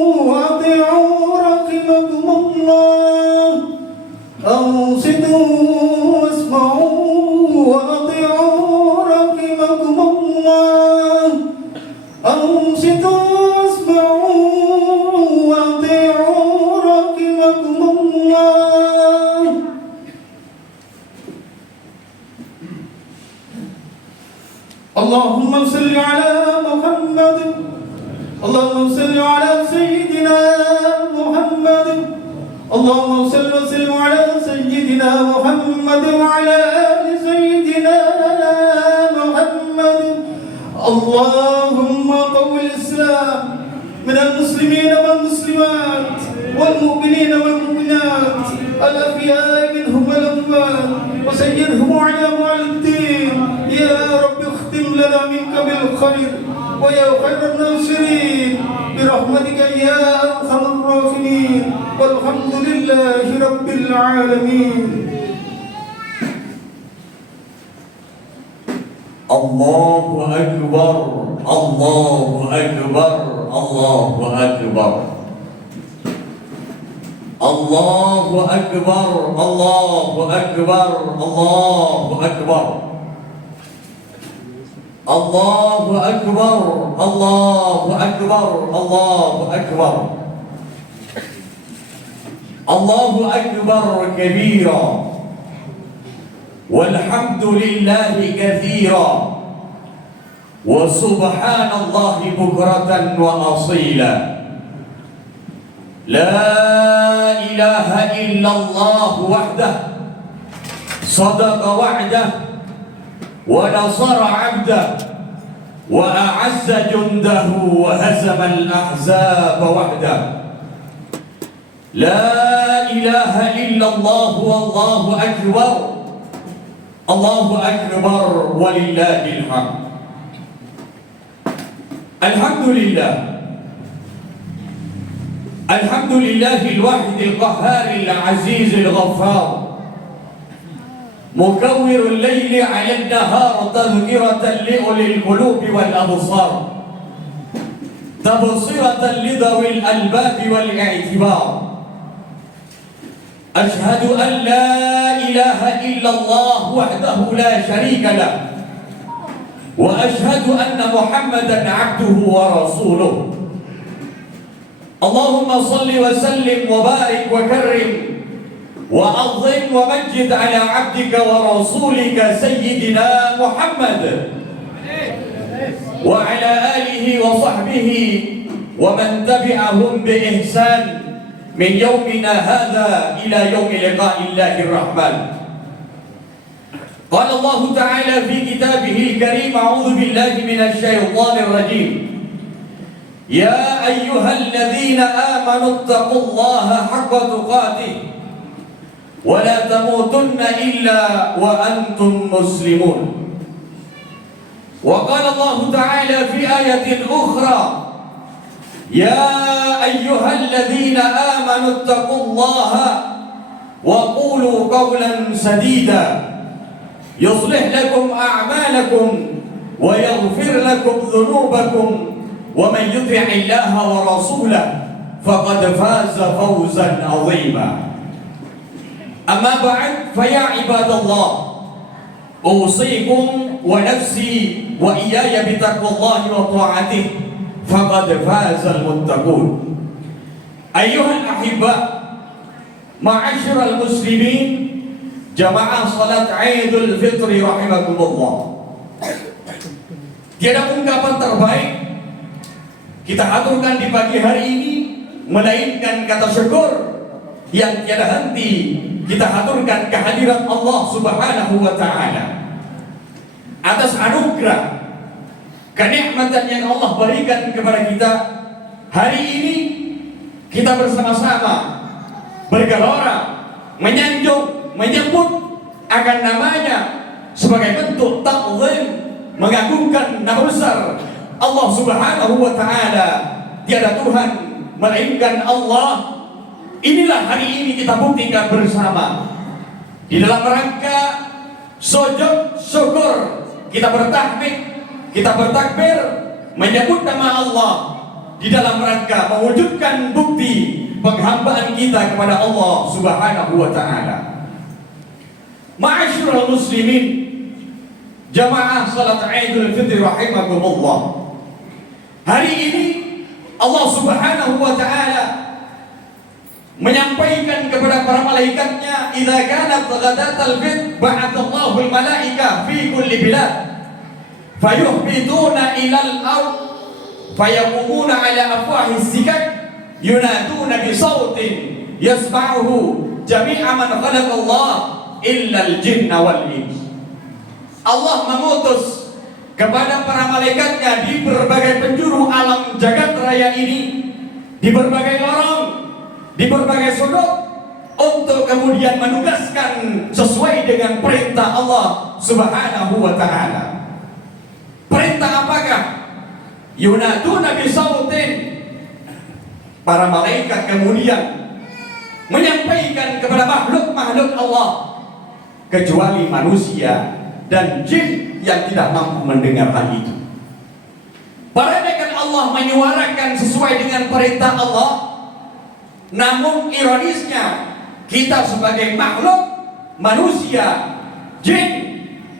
وأطيعوا رحمكم الله. أنصتوا واسمعوا وأطيعوا رحمكم الله. أنصتوا واسمعوا وأطيعوا رحمكم الله. اللهم صل على محمد. اللهم صل على سيدنا محمد. اللهم صل وسلم على سيدنا محمد وعلى آل سيدنا محمد. اللهم قو الإسلام من المسلمين والمسلمات والمؤمنين والمؤمنات الأحياء منهم والأموات وسيرهم على أموال الدين. يا رب اختم لنا منك بالخير ويا خير الناصرين برحمتك يا أرحم الراحمين. والحمد لله رب العالمين. الله أكبر الله أكبر الله أكبر الله أكبر الله أكبر الله أكبر الله أكبر الله أكبر الله أكبر الله أكبر كبيرا والحمد لله كثيرا وسبحان الله بكرة وأصيلا. لا إله إلا الله وحده صدق وعده ونصر عبده وأعز جنده وهزم الأحزاب وحده. لا إله إلا الله والله أكبر. الله أكبر ولله الحمد. الحمد لله الحمد لله الواحد القهار العزيز الغفار مكور الليل على النهار تذكرة لأولي القلوب والأبصار تبصرة لذوي الألباب والاعتبار. أشهد أن لا إله إلا الله وحده لا شريك له وأشهد أن محمدا عبده ورسوله. اللهم صل وسلم وبارك وكرم وعظم ومجد على عبدك ورسولك سيدنا محمد وعلى آله وصحبه ومن تبعهم بإحسان من يومنا هذا إلى يوم لقاء الله الرحمن. قال الله تعالى في كتابه الكريم: أعوذ بالله من الشيطان الرجيم. يا أيها الذين آمنوا اتقوا الله حق تقاته ولا تموتن إلا وأنتم مسلمون. وقال الله تعالى في آية أخرى: يا أيها الذين آمنوا اتقوا الله وقولوا قولا سديدا يصلح لكم أعمالكم ويغفر لكم ذنوبكم ومن يطع الله ورسوله فقد فاز فوزا عظيما. أما بعد فيا عباد الله أوصيكم ونفسي وإياي بتقوى الله وطاعته فقد فاز المتقون. أيها الأحباء معاشر المسلمين jamaah salat Idul Fitri rahimakumullah. Tiada ungkapan terbaik kita aturkan di pagi hari ini melainkan kata syukur yang tiada henti kita aturkan kehadiran Allah Subhanahu wa taala atas anugerah kenikmatan yang Allah berikan kepada kita. Hari ini kita bersama-sama bergelora menyanjung menyebut akan namanya sebagai bentuk ta'zim, mengagungkan nama besar Allah Subhanahu wa taala. Tiada Tuhan melainkan Allah. Inilah hari ini kita buktikan bersama di dalam rangka sujud syukur. Kita bertahmid, kita bertakbir, menyebut nama Allah di dalam rangka mewujudkan bukti penghambaan kita kepada Allah Subhanahu wa taala. Ma'asyiral muslimin, jamaah salat Idul Fitri rahimakumullah. Hari ini Allah Subhanahu wa taala menyampaikan kepada para malaikatnya, idza kanat ghadatal fitr ba'athallahu al-malaika fi kulli bilad fayuhbituna ila al-ard fayaqumuna ala afwahis sikak yunaduna bi sautin yasma'uhu jami'a man khalaqallah illa al-jinna wal ins. Allah mengutus kepada para malaikatnya di berbagai penjuru alam jagat raya ini, di berbagai lorong, di berbagai sudut, untuk kemudian menugaskan sesuai dengan perintah Allah Subhanahu wa taala. Perintah apakah? Yunaduna bi sautin. Para malaikat kemudian menyampaikan kepada makhluk-makhluk Allah, kecuali manusia dan jin yang tidak mampu mendengar hal itu. Para malaikat Allah menyuarakan sesuai dengan perintah Allah. Namun ironisnya, kita sebagai makhluk manusia, jin,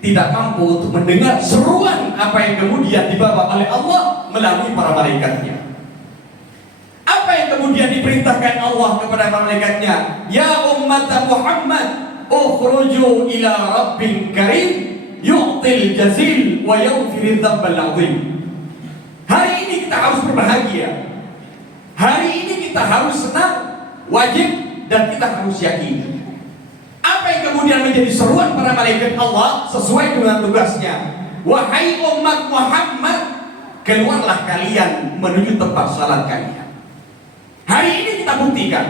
tidak mampu untuk mendengar seruan apa yang kemudian dibawa oleh Allah melalui para malaikatnya. Apa yang kemudian diperintahkan Allah kepada para malaikatnya? Ya ummat Muhammad, ukhruju ila rabbil karim yu'til jazil wa yaghfiril dzambal azim. Hari ini kita harus berbahagia. Hari ini kita harus senang, wajib, dan kita harus yakin. Apa yang kemudian menjadi seruan para malaikat Allah sesuai dengan tugasnya? Wahai umat Muhammad, keluarlah kalian menuju tempat salat kalian. Hari ini kita buktikan.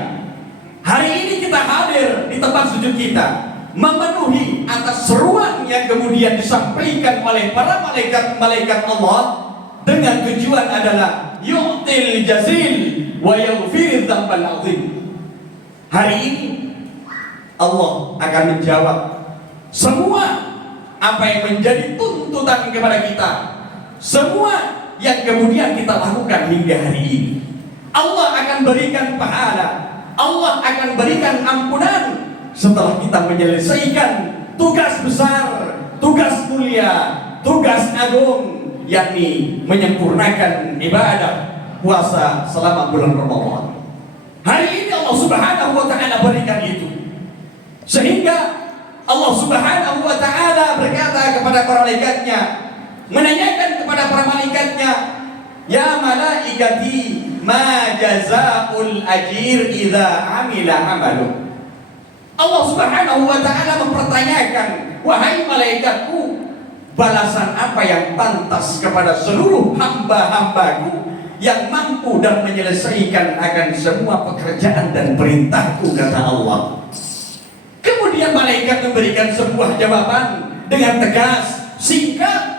Hari ini kita hadir di tempat sujud kita, memenuhi atas seruan yang kemudian disampaikan oleh para malaikat Allah dengan tujuan adalah yu'til jazil wa yaghfiril dzambal azim. Hari ini Allah akan menjawab semua apa yang menjadi tuntutan kepada kita, semua yang kemudian kita lakukan hingga hari ini. Allah akan berikan pahala, Allah akan berikan ampunan setelah kita menyelesaikan tugas besar, tugas mulia, tugas agung, yakni menyempurnakan ibadah puasa selama bulan Ramadan. Hari ini Allah Subhanahu wa taala berikan itu. Sehingga Allah Subhanahu wa taala berkata kepada para malaikatnya, menanyakan kepada para malaikatnya, ya malaikati ma jazaa'ul ajir idza amila amalu. Allah Subhanahu wa taala mempertanyakan, wahai malaikatku, balasan apa yang pantas kepada seluruh hamba-hambaku yang mampu dan menyelesaikan akan semua pekerjaan dan perintahku, kata Allah. Kemudian malaikat memberikan sebuah jawaban dengan tegas, singkat.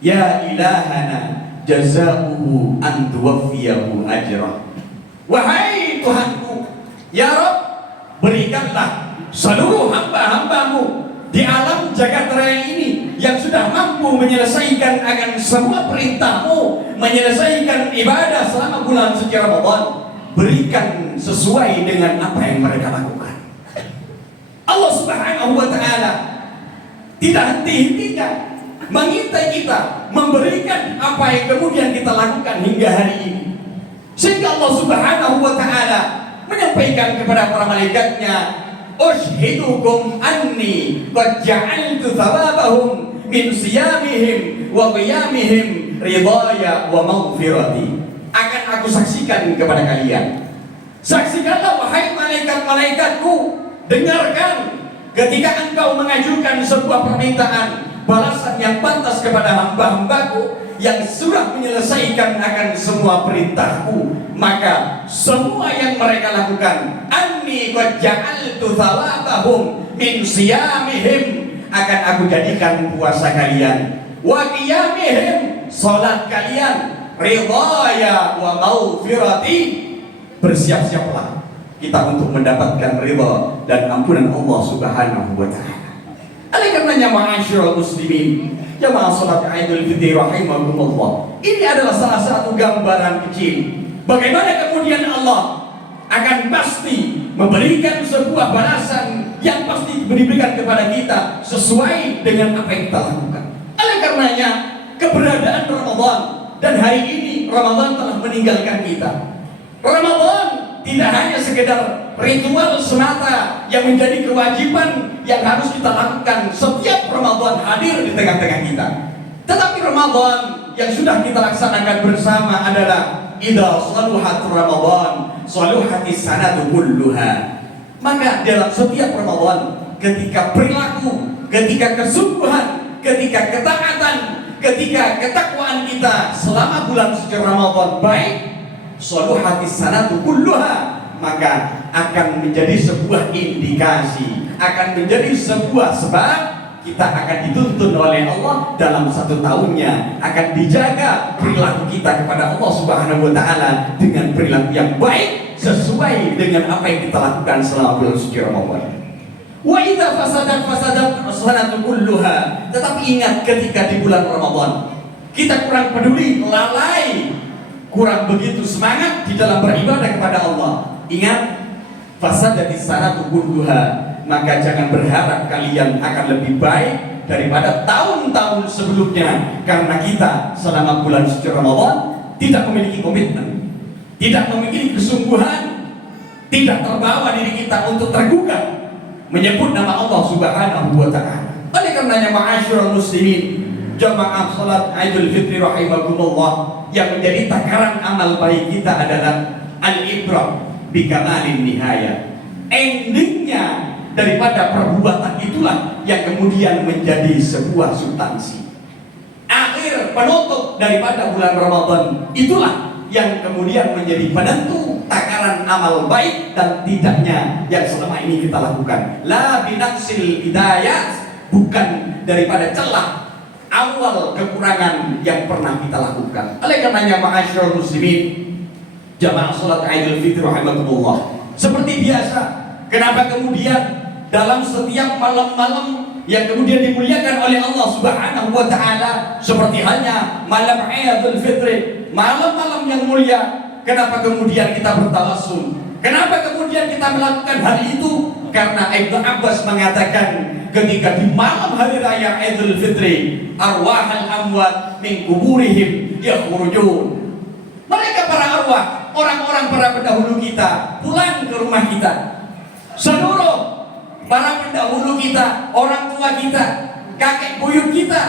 Ya ilahana jazaa'uhu an tuwaffiyahu ajrah. Wahai Tuhanku, ya Rabb, berikanlah seluruh hamba-hambamu di alam jagat raya ini yang sudah mampu menyelesaikan akan semua perintahmu, menyelesaikan ibadah selama bulan suci Ramadan, berikan sesuai dengan apa yang mereka lakukan. Allah Subhanahu wa taala tidak henti-hentinya mengintai kita, memberikan apa yang kemudian kita lakukan hingga hari ini. Sehingga Allah Subhanahu wa taala menyampaikan kepada para malaikatnya, Ushhidukum anni qad ja'altu thawabahum min siyamihim wa qiyamihim ridaya wa maghfirati. Akan aku saksikan kepada kalian. Saksikanlah wahai malaikat-malaikatku, dengarkan ketika engkau mengajukan sebuah permintaan balasan yang pantas kepada hamba-hambaku yang sudah menyelesaikan akan semua perintahku, maka semua yang mereka lakukan, anni qad ja'altu thawabahum min siyamihim, akan aku jadikan puasa kalian, wa qiyamihim, salat kalian, ridaya wa maghfirati, bersiap-siaplah kita untuk mendapatkan ridha dan ampunan Allah Subhanahu wa taala. Oleh karenanya ma'asyiral muslimin, Jamaah salat Idul Fitri rahimakumullah. Ini adalah salah satu gambaran kecil bagaimana kemudian Allah akan pasti memberikan sebuah balasan yang pasti diberikan kepada kita sesuai dengan apa yang kita lakukan. Oleh karenanya, keberadaan Ramadan dan hari ini Ramadan telah meninggalkan kita. Ramadan tidak hanya sekedar ritual semata yang menjadi kewajiban yang harus kita lakukan setiap Ramadan hadir di tengah-tengah kita. Tetapi Ramadan yang sudah kita laksanakan bersama adalah idza saluhat Ramadan saluhatis sanatu kulluha. Maka dalam setiap Ramadan, ketika perilaku, ketika kesungguhan, ketika ketaatan, ketika ketakwaan kita selama bulan suci Ramadan baik, saluhatis sanatu kulluha, maka akan menjadi sebuah indikasi, akan menjadi sebuah sebab kita akan dituntun oleh Allah dalam satu tahunnya, akan dijaga perilaku kita kepada Allah Subhanahu wa Ta'ala dengan perilaku yang baik sesuai dengan apa yang kita lakukan selama bulan suci Ramadan. Wa idza fasadat as-sanatu kulluha. Tetapi ingat, ketika di bulan Ramadan kita kurang peduli, lalai, kurang begitu semangat di dalam beribadah kepada Allah, ingat, fasadatis sanatu kulluha, maka jangan berharap kalian akan lebih baik daripada tahun-tahun sebelumnya, karena kita selama bulan suci Ramadan tidak memiliki komitmen, tidak memiliki kesungguhan, tidak terbawa diri kita untuk tergugah menyebut nama Allah Subhanahu wa Ta'ala. Oleh karenanya, ma'asyiral muslimin, jamaah salat Idul Fitri rahimakumullah, yang menjadi takaran amal baik kita adalah al-ibrah bi kamalin nihaya. Endingnya daripada perbuatan itulah yang kemudian menjadi sebuah substansi. Akhir penutup daripada bulan Ramadan itulah yang kemudian menjadi penentu takaran amal baik dan tidaknya yang selama ini kita lakukan. La binaqsil hidayat, bukan daripada celah awal kekurangan yang pernah kita lakukan. Oleh karenanya, ma'asyiral muslimin, jamaah salat Idul Fitri rahimakumullah, seperti biasa, kenapa kemudian dalam setiap malam-malam yang kemudian dimuliakan oleh Allah Subhanahu wa Ta'ala, seperti halnya malam Idul Fitri, malam-malam yang mulia, kenapa kemudian kita bertawassul? Kenapa kemudian kita melakukan hal itu? Karena Ibnu Abbas mengatakan, ketika di malam hari raya Idul Fitri, arwahal amwat min kuburihim yakhrujun. Mereka para arwah, orang-orang para pendahulu kita pulang ke rumah kita. Seluruh para pendahulu kita, orang tua kita, kakek buyut kita,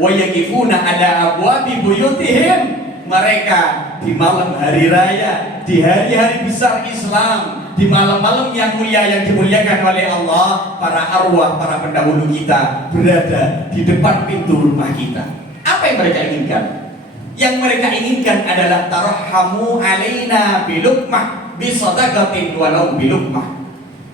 wa yaqifuna ala abwabi buyutihim. Mereka di malam hari raya, di hari-hari besar Islam, di malam-malam yang mulia yang dimuliakan oleh Allah, para arwah, para pendahulu kita berada di depan pintu rumah kita. Apa yang mereka inginkan? Yang mereka inginkan adalah tarhamu alaina bilukmah bisadaqatin walau bilukmah.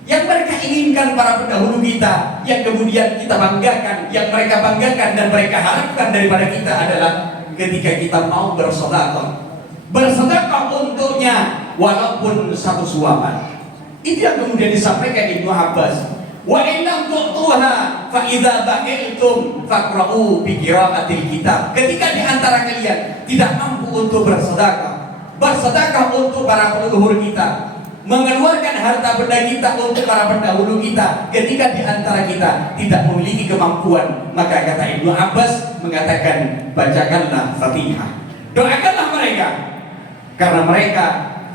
Yang mereka inginkan para pendahulu kita, yang kemudian kita banggakan, yang mereka banggakan dan mereka harapkan daripada kita adalah ketika kita mau bersedekah untuknya walaupun satu suapan. Itu yang kemudian disampaikan Ibnu Abbas. Wa illam tu'tuha fa idza baqiltum faqra'u bi qira'atil kitab. Ketika di antara kalian tidak mampu untuk bersedekah untuk para leluhur kita, mengeluarkan harta benda kita untuk para pendahulu kita, ketika di antara kita tidak memiliki kemampuan, maka kata Ibnu Abbas mengatakan, bacakanlah Fatihah, doakanlah mereka, karena mereka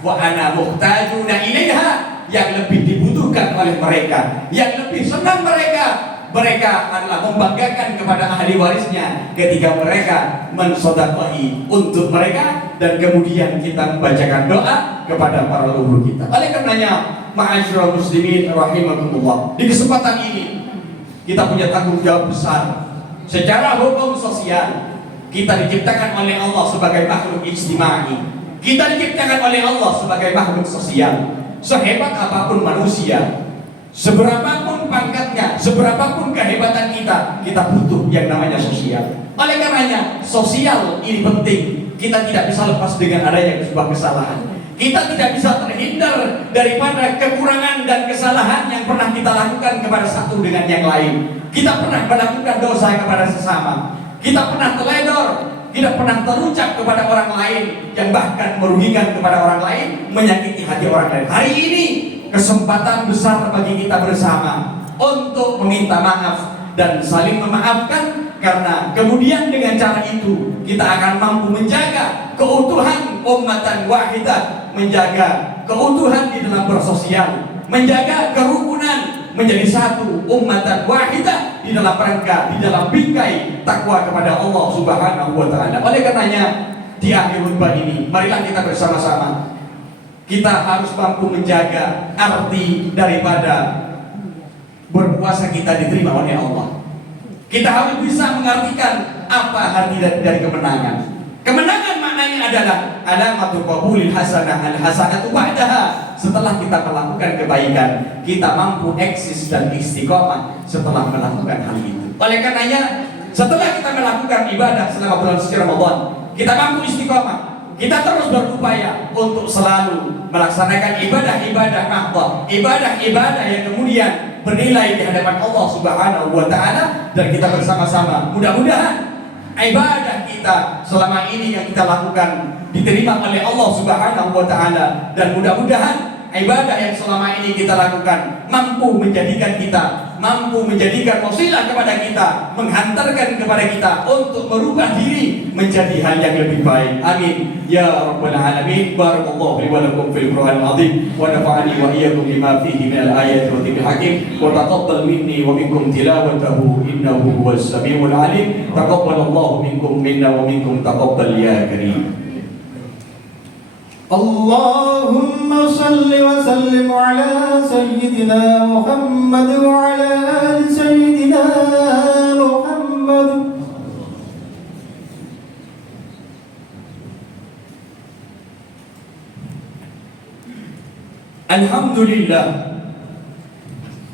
wa ana muhtajuna ilaiha, yang lebih dibutuhkan oleh mereka, yang lebih senang mereka adalah membanggakan kepada ahli warisnya ketika mereka mensedekahi untuk mereka, dan kemudian kita membacakan doa kepada para leluhur kita. Oleh karenanya, ma'asyiral muslimin rahimakumullah, di kesempatan ini kita punya tanggung jawab besar. Secara hukum sosial, kita diciptakan oleh Allah sebagai makhluk ijtimai. Kita diciptakan oleh Allah sebagai makhluk sosial. Sehebat apapun manusia, seberapapun pangkatnya, seberapapun kehebatan kita, kita butuh yang namanya sosial. Oleh karenanya, sosial ini penting. Kita tidak bisa lepas dengan adanya sebuah kesalahan. Kita tidak bisa terhindar daripada kekurangan dan kesalahan yang pernah kita lakukan kepada satu dengan yang lain. Kita pernah melakukan dosa kepada sesama. kita pernah teledor, tidak pernah terucap kepada orang lain, yang bahkan merugikan kepada orang lain, menyakiti hati orang lain. Hari ini kesempatan besar bagi kita bersama untuk meminta maaf dan saling memaafkan, karena kemudian dengan cara itu kita akan mampu menjaga keutuhan ummatan wahidah, menjaga keutuhan di dalam bersosial, menjaga kerukunan, menjadi satu ummatan wahidah di dalam rangka, di dalam bingkai takwa kepada Allah Subhanahu wa taala. Oleh karenanya di akhir khutbah ini marilah kita bersama-sama kita harus mampu menjaga arti daripada berpuasa kita diterima oleh Allah. Kita harus bisa mengartikan apa arti dari kemenangan. Kemenangan maknanya adalah alamatul qabulil hasanah, al hasanatu ba'daha. Setelah kita melakukan kebaikan, kita mampu eksis dan istiqomah setelah melakukan hal itu. Oleh karenanya, setelah kita melakukan ibadah selama bulan suci Ramadan, kita mampu istiqomah. Kita terus berupaya untuk selalu melaksanakan ibadah-ibadah mahdoh, ibadah-ibadah yang kemudian bernilai di hadapan Allah Subhanahu wa taala, dan kita bersama-sama mudah-mudahan ibadah kita selama ini yang kita lakukan diterima oleh Allah Subhanahu wa taala, dan mudah-mudahan ibadah yang selama ini kita lakukan mampu menjadikan wasilah kepada kita, menghantarkan kepada kita untuk merubah diri menjadi hal yang lebih baik. Amin ya rabbal alamin. Barakallahu li wa lakum fil Qur'anil azim wa nafa'ani wa iyyakum bima fihi minal ayati wa dhikril hakim wa taqabbal minni wa minkum tilawatahu innahu huwas samiul alim. Taqabbalallahu minkum minna wa minkum taqabbal ya karim. اللهم صل وسلم على سيدنا محمد وعلى آل سيدنا محمد.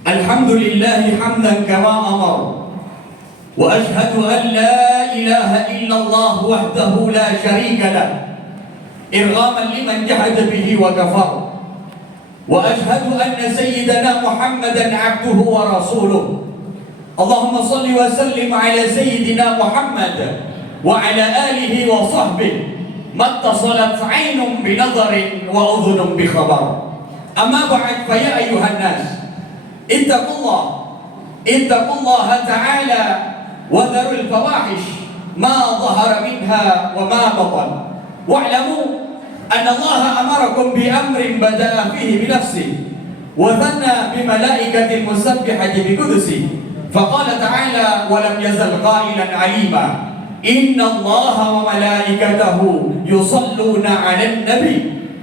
الحمد لله حمدا كما أمر، وأشهد أن لا إله إلا الله وحده لا شريك له إرغاما لمن جحد به وكفر، وأشهد أن سيدنا محمدا عبده ورسوله. اللهم صل وسلم على سيدنا محمد وعلى آله وصحبه ما اتصلت عين بنظر وأذن بخبر. أما بعد فيا أيها الناس اتقوا الله تعالى وذروا الفواحش ما ظهر منها وما بطن، واعلموا أن الله أمركم بأمر بدأ فيه بنفسه وثنى بملائكة المسبحة بقدسه، فقال تعالى ولم يزل قائلا عليما إن الله وملائكته يصلون على النبي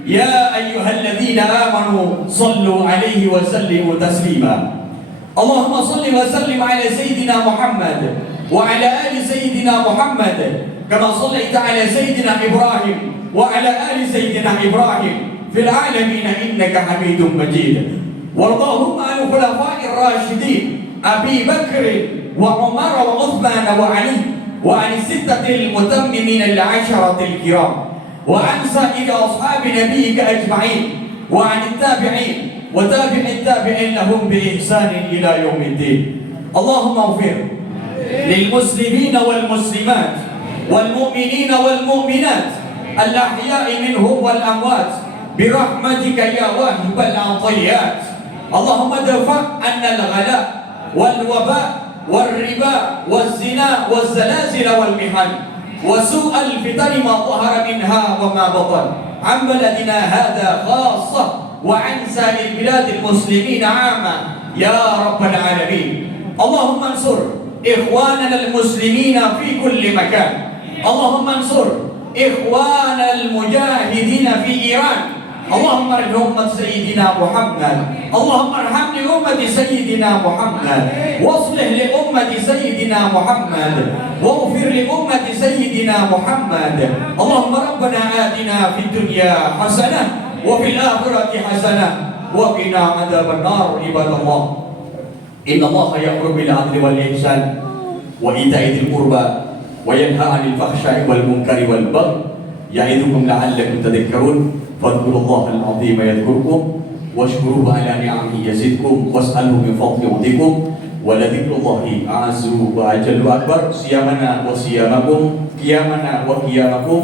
يا أيها الذين آمنوا صلوا عليه وسلموا تسليما. اللهم صل وسلم على سيدنا محمد وعلى آل سيدنا محمد كما صليت على سيدنا إبراهيم وعلى آل سيدنا إبراهيم في العالمين إنك حميد مجيد. وارضاهم عن الخلفاء الراشدين أبي بكر وعمر وعثمان وعلي، وعن الستة المتممين العشرة الكرام، وعن سائر أصحاب نبيك أجمعين، وعن التابعين وتابع التابعين لهم بإحسان إلى يوم الدين. اللهم اغفر للمسلمين والمسلمات والمؤمنين والمؤمنات الأحياء منهم والأموات برحمتك يا واهب العطيات. اللهم ادفع عنا الغلاء والوباء والربا والزنا والزلازل والمحن وسوء الفتن ما ظهر منها وما بطن عن بلدنا هذا خاصة وعن سائر بلاد المسلمين عامة يا رب العالمين. اللهم انصر إخواننا المسلمين في كل مكان. اللهم انصر إخوان المجاهدين في إيران. اللهم ارحم أمة سيدنا محمد، اللهم ارحم لأمة سيدنا محمد، واصلح لأمة سيدنا محمد، واغفر لأمة سيدنا محمد. اللهم ربنا آتنا في الدنيا حسنة وفي الآخرة حسنة وقنا عذاب النار. عباد الله إن الله يأمر بالعدل والإحسان وإيتاء ذي القربى وينهى عن الفحشاء والمنكر والبغي يعظكم لعلكم تذكرون. فاذكروا الله العظيم يذكركم واشكروه على نعمه يزدكم واسألوا من فضله يعطيكم ولذكر الله أعز وأجل وأكبر صيامنا وصيامكم قيامنا وقيامكم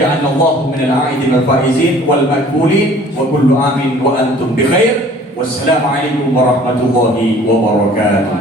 جعلنا الله من العائدين الفائزين والمقبولين وكل عام وأنتم بخير والسلام عليكم ورحمة الله وبركاته.